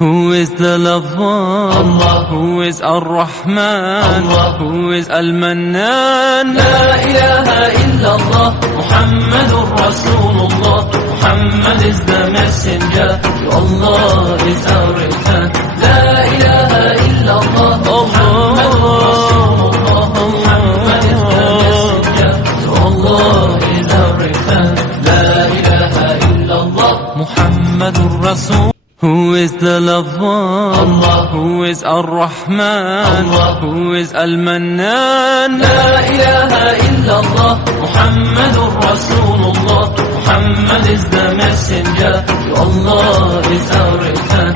Who is the lover? Allah. Who is Ar-Rahman? Allah. Who is Al-Mannan? La ilaha illallah, Muhammadur Rasulullah. Muhammad is the messenger, to Allah is our return. La ilaha illallah, Muhammadur Rasulullah. Muhammad is the messenger, to Allah is our return. La ilaha illallah, Muhammadur Rasul. Who is the lover? Allah. Who is Ar-Rahman? Allah. Who is Al-Mannan? La ilaha illallah, Muhammadur Rasulullah. Muhammad is the messenger, to Allah is our return.